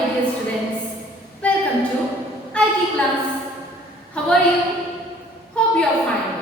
my dear students. Welcome to IT class. How are you? Hope you are fine.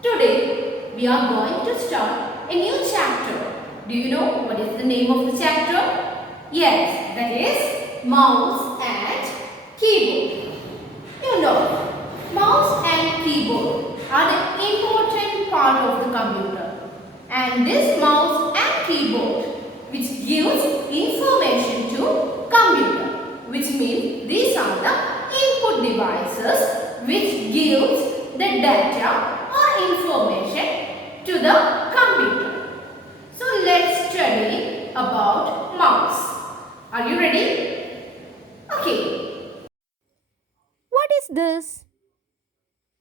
Today we are going to start a new chapter. Do you know what is the name of the chapter? Yes, that is mouse and keyboard. You know, mouse and keyboard are the important part of the computer. And this mouse and keyboard which gives information to computer, which means these are the input devices which gives the data or information to the computer. So let's study about mouse. Are you ready? Okay. What is this?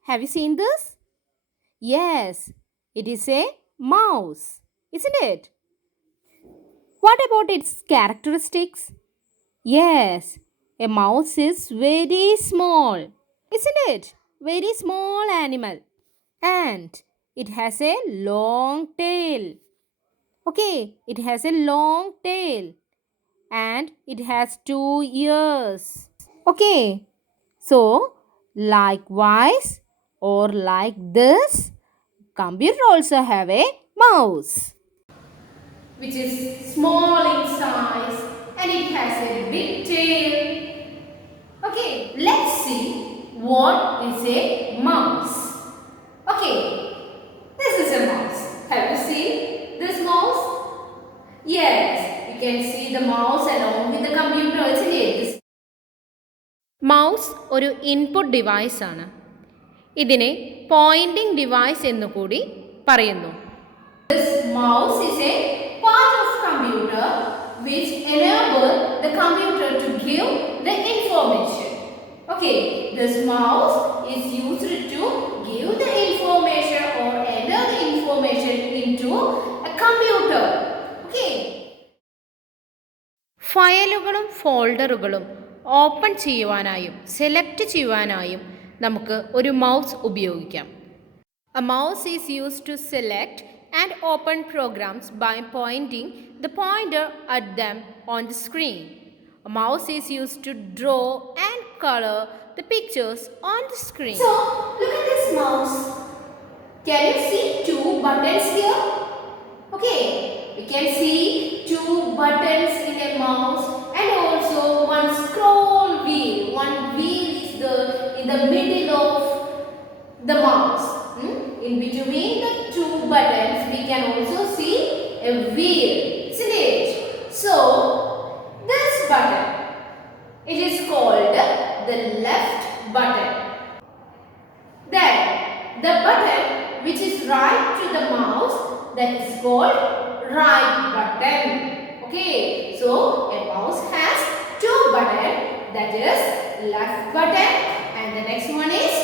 Have you seen this? Yes, it is a mouse, isn't it? What about its characteristics? Yes, a mouse is very small, isn't it? Very small animal. And it has a long tail. Okay, it has a long tail. And it has 2 ears. Okay, so likewise or like this, computer also have a mouse. Which is small in size and it has a big tail. Okay, let's see what is a mouse. Okay, this is a mouse. Have you seen this mouse? Yes, you can see the mouse along with the computer, isn't it? Mouse ഒരു input device ആണ്. ഇതിനെ Poynting device എന്ന് കൂടി പറയുന്നു. This mouse is a part of computer which enable the computer to give the information. Okay, this mouse is used to give the information or enter the information into a computer. Okay. ഫയലുകളും ഫോൾഡറുകളും open ചെയ്യുവാനായും select ചെയ്യുവാനായും നമുക്ക് ഒരു mouse ഉപയോഗിക്കാം. A mouse is used to select and open programs by pointing the pointer at them on the screen. A mouse is used to draw and color the pictures on the screen. So, look at this mouse. Can you see two buttons here? Okay, you can see two buttons in a mouse and also one scroll wheel. One wheel is in the middle of the mouse. In between the two buttons, we can also see a wheel, isn't it? So, this button, it is called the left button. Then, the button which is right to the mouse, that is called right button. Okay, so a mouse has two buttons, that is left button and the next one is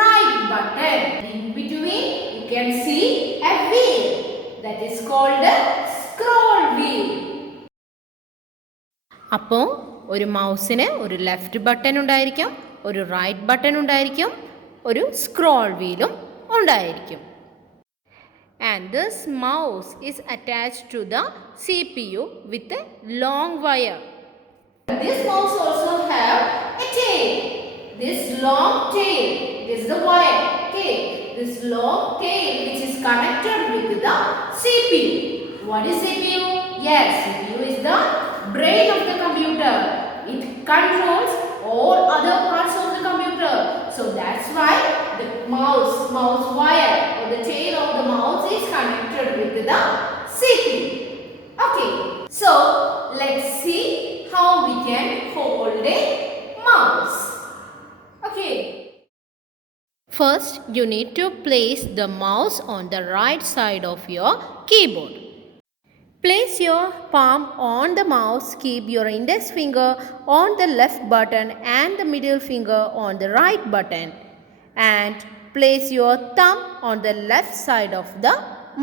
right button. In between you can see a wheel, that is called the scroll wheel. അപ്പോൾ ഒരു മൗസിന് ഒരു left button ഉണ്ടായിരിക്കും, ഒരു right button ഉണ്ടായിരിക്കും, ഒരു scroll വീലും ഉണ്ടായിരിക്കും. And this mouse is attached to the CPU with a long wire. This mouse also have a tail. This long tail, this is the wire. Okay, this long tail which is connected with the CPU. What is CPU? Yes, CPU is the brain of the computer. It controls all other parts of the computer. So that's why the mouse wire or the tail of the mouse is connected with the CPU. Okay, so let's see how we can hold a mouse. Okay. First, you need to place the mouse on the right side of your keyboard. Place your palm on the mouse, keep your index finger on the left button and the middle finger on the right button, and place your thumb on the left side of the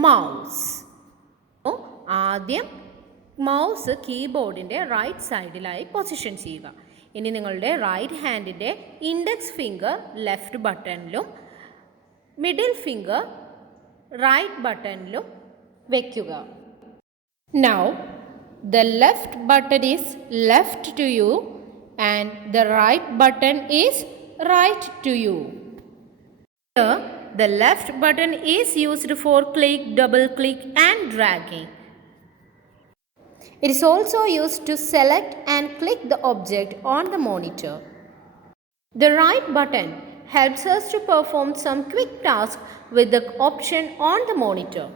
mouse. ആദ്യം mouse കീബോർഡിൻ്റെ right സൈഡിലായി position ചെയ്യുക. ഇനി നിങ്ങളുടെ right ഹാൻഡിൻ്റെ index finger left ബട്ടണിലും middle finger right ബട്ടണിലും വയ്ക്കുക. Now The left button is left to you and the right button is right to you. Here, the left button is used for click, double click and dragging. It is also used to select and click the object on the monitor. The right button helps us to perform some quick tasks with the option on the monitor.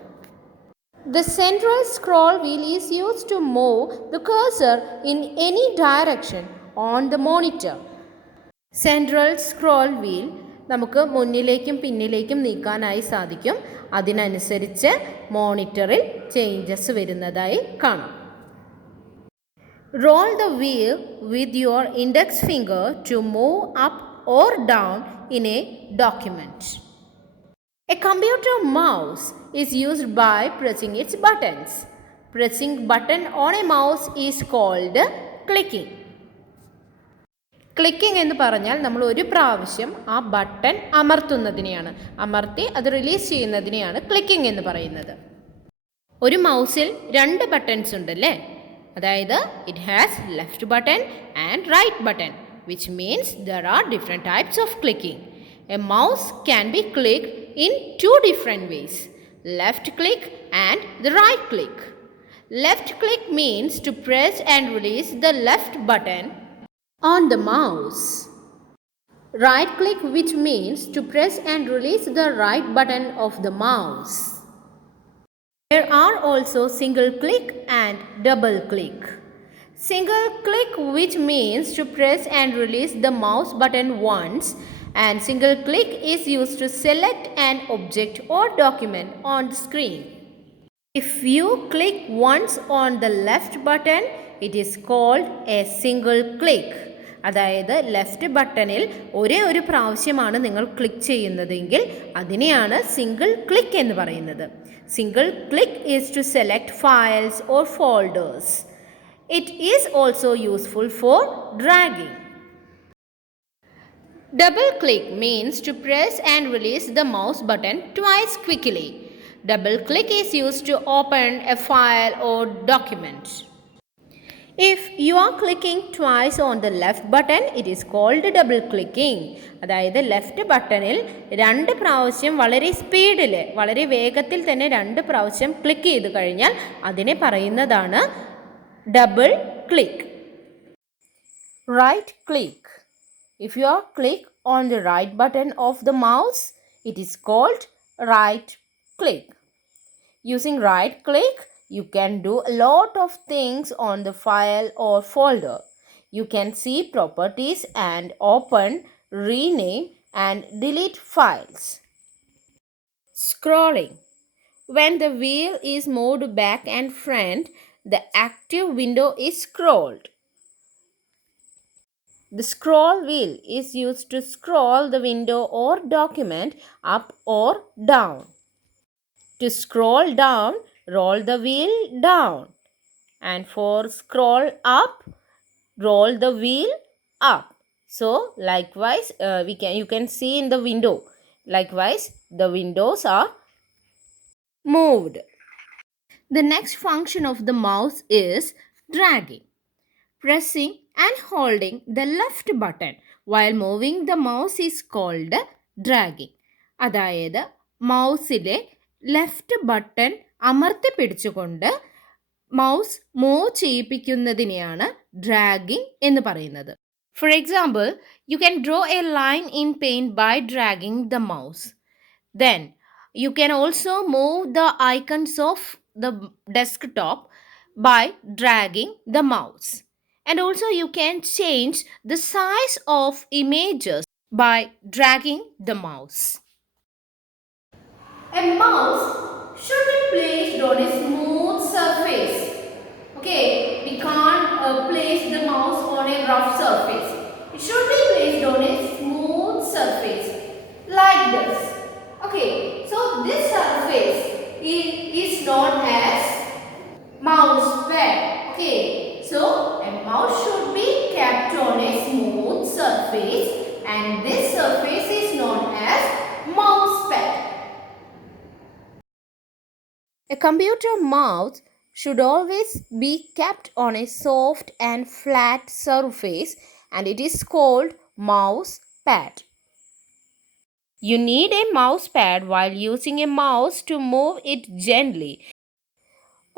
The central scroll wheel is used to move the cursor in any direction on the monitor. Central scroll wheel നമുക്ക് മുന്നിലേക്കും പിന്നിലേക്കും നീക്കാനായി സാധിക്കും. അതിനനുസരിച്ച് മോണിറ്ററിൽ changes വരുന്നതായി കാണാം. Roll the wheel with your index finger to move up or down in a document. A computer mouse is used by pressing its buttons. Pressing button on a mouse is called clicking. Clicking എന്ന് പറഞ്ഞാൽ നമ്മൾ ഒരു പ്രാവശ്യം ആ button അമർത്തുന്നതിനെയാണ്, അമർത്തി അത് release ചെയ്യുന്നതിനെയാണ് clicking എന്ന് പറയുന്നത്. ഒരു മൗസിൽ രണ്ട് ബട്ടൺസ് ഉണ്ടല്ലേ, അതായത് it has left button and right button, which means there are different types of clicking. A mouse can be clicked in two different ways, left click and the right click. Left click means to press and release the left button on the mouse. Right click, which means to press and release the right button of the mouse. There are also single click and double click. Single click, which means to press and release the mouse button once, and single click is used to select an object or document on the screen. If you click once on the left button, it is called a single click. അതായത് left ബട്ടണിൽ ഒരേ ഒരു പ്രാവശ്യമാണ് നിങ്ങൾ click ചെയ്യുന്നതെങ്കിൽ അതിനെയാണ് single click എന്ന് പറയുന്നത്. Single click is to select files or folders. It is also useful for dragging. Double click means to press and release the mouse button twice quickly. Double click is used to open a file or document. If you are clicking twice on the left button, it is called double clicking. അതായത് left ബട്ടണിൽ രണ്ട് പ്രാവശ്യം വളരെ സ്പീഡിൽ, വളരെ വേഗത്തിൽ തന്നെ രണ്ട് പ്രാവശ്യം ക്ലിക്ക് ചെയ്ത് കഴിഞ്ഞാൽ അതിനെ പറയുന്നതാണ് double click. Right click. If you click on the right button of the mouse, it is called right click. Using right click, you can do a lot of things on the file or folder. You can see properties and open, rename and delete files. Scrolling. When the wheel is moved back and front, the active window is scrolled. The scroll wheel is used to scroll the window or document up or down. To scroll down, roll the wheel down. And for scroll up, roll the wheel up. So likewise, you can see in the window. Likewise, the windows are moved. The next function of the mouse is dragging. Pressing and holding the left button while moving the mouse is called dragging. അതായത് മൗസിലെ left button അമർത്തി പിടിച്ചുകൊണ്ട് mouse move ചെയ്യിപ്പിക്കുന്നതിനെയാണ് dragging എന്ന് പറയുന്നത്. For example, you can draw a line in Paint by dragging the mouse. Then you can also move the icons of the desktop by dragging the mouse. And also you can change the size of images by dragging the mouse. A mouse should be placed on a smooth surface. Okay, we can't place the mouse on a rough surface. It should be placed on a smooth surface like this. Okay, so this surface is known as mouse pad. Okay, so a mouse should be kept on a smooth surface and this surface is known as mouse pad. A computer mouse should always be kept on a soft and flat surface, and it is called mouse pad. You need a mouse pad while using a mouse to move it gently.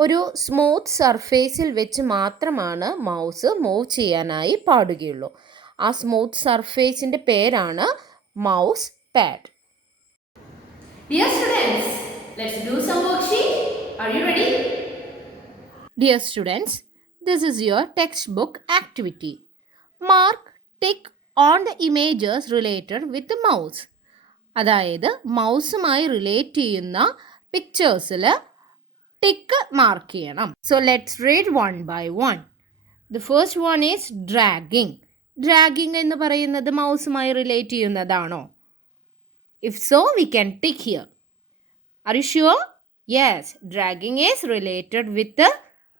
ഒരു smooth സർഫേസിൽ വെച്ച് മാത്രമാണ് mouse move ചെയ്യാനായി പാടുകയുള്ളൂ. ആ smooth സർഫേസിൻ്റെ പേരാണ് mouse pad. Dear students, let's do some worksheet. Are you ready? Dear students, this is your textbook activity. Mark, tick on the images related with the mouse. അതായത് മൗസുമായി relate ചെയ്യുന്ന പിക്ചേഴ്സിൽ tick mark ചെയ്യണം. So let's read one by one. The first one is dragging. Dragging എന്ന് പറയുന്നത് മൗസുമായി relate ചെയ്യുന്നതാണോ? If so we can tick here. Are you sure? Yes, dragging is related with the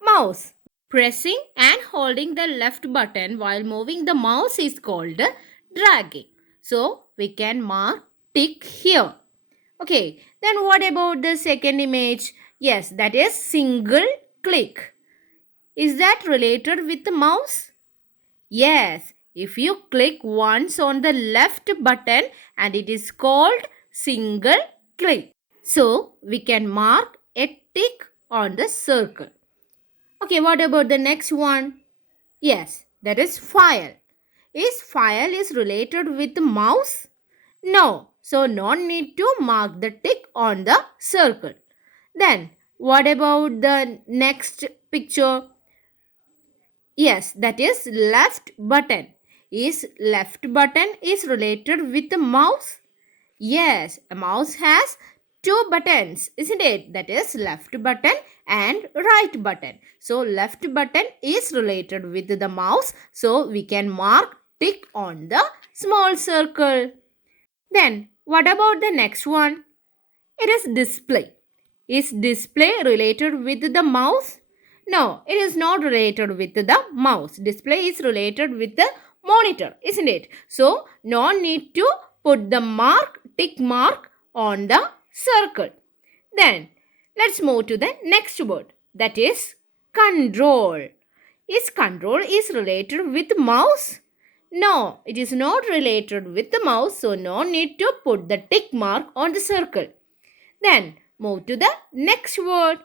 mouse. Pressing and holding the left button while moving the mouse is called dragging. So we can mark tick here. Okay, then what about the second image? Yes, that is single click. Is that related with the mouse? Yes, if you click once on the left button and it is called single click. So we can mark a tick on the circle. Okay, what about the next one? Yes, that is file. Is file is related with the mouse? No, so no need to mark the tick on the circle. Then, what about the next picture? Yes, that is left button. Is left button is related with the mouse? Yes, a mouse has two buttons, isn't it? That is left button and right button. So left button is related with the mouse, so we can mark tick on the small circle. Then what about the next one? It is display. Is display related with the mouse? No, it is not related with the mouse. Display is related with the monitor, isn't it? So no need to put the tick mark on the circle. Then let's move to the next word, that is control. Is control is related with mouse? No, it is not related with the mouse, so no need to put the tick mark on the circle. Then move to the next word.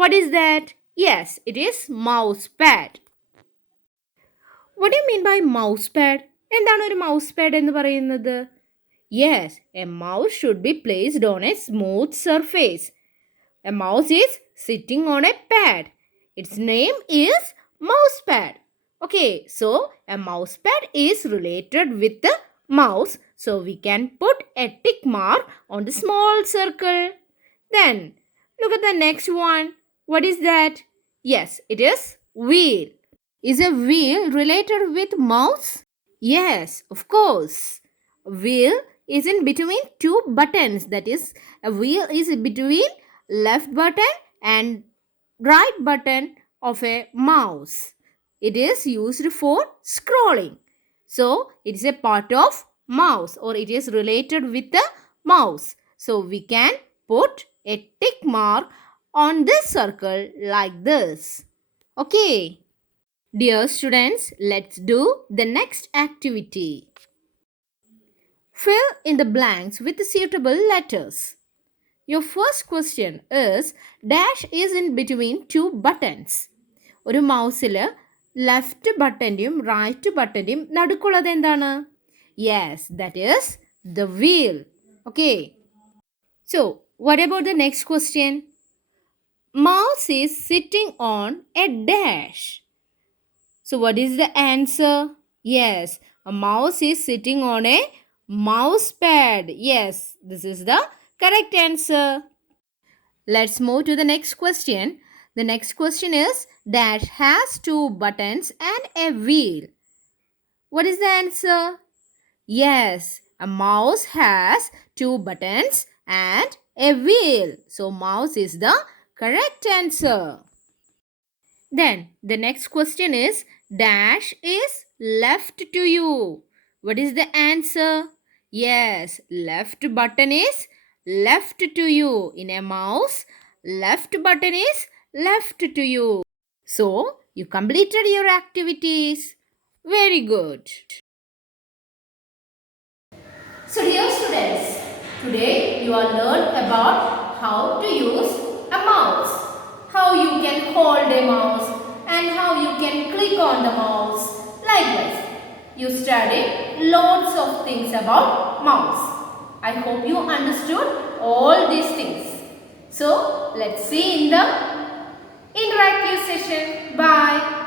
What is that? Yes, it is mouse pad. What do you mean by mouse pad? എന്താണ് ഒരു mouse pad എന്ന് പറയുന്നത്? Yes, a mouse should be placed on a smooth surface. A mouse is sitting on a pad. Its name is mouse pad. Okay, so a mouse pad is related with the mouse, so we can put a tick mark on the small circle. Then look at the next one. What is that? Yes, it is wheel. Is a wheel related with mouse? Yes, of course. Wheel is in between two buttons. That is, a wheel is between left button and right button of a mouse. It is used for scrolling. So it is a part of mouse, or it is related with the mouse. So we can put a tick mark on this circle like this. Okay. Dear students, let's do the next activity. Fill in the blanks with suitable letters. Your first question is, dash is in between two buttons. ഒരു മൗസിൽ left ബട്ടൻ്റെയും right ബട്ടൻ്റെയും നടുക്കുള്ളത് എന്താണ്? Yes, that is the wheel. Okay, so what about the next question? Mouse is sitting on A dash. So what is the answer? Yes, a mouse is sitting on a mouse pad. Yes, this is the correct answer. Let's move to the next question. The next question is, dash has two buttons and a wheel. What is the answer? Yes, a mouse has two buttons and a wheel. So mouse is the correct answer. Then the next question is, dash is left to you. What is the answer? Yes, left button is left to you. In a mouse, left button is left to you. So, you completed your activities. Very good. So dear students, today you are learned about how to use a mouse, how you can hold a mouse and how you can click on the mouse. Likewise, you studied lots of things about mouse. I hope you understood all these things. So let's see in the interactive session. Bye.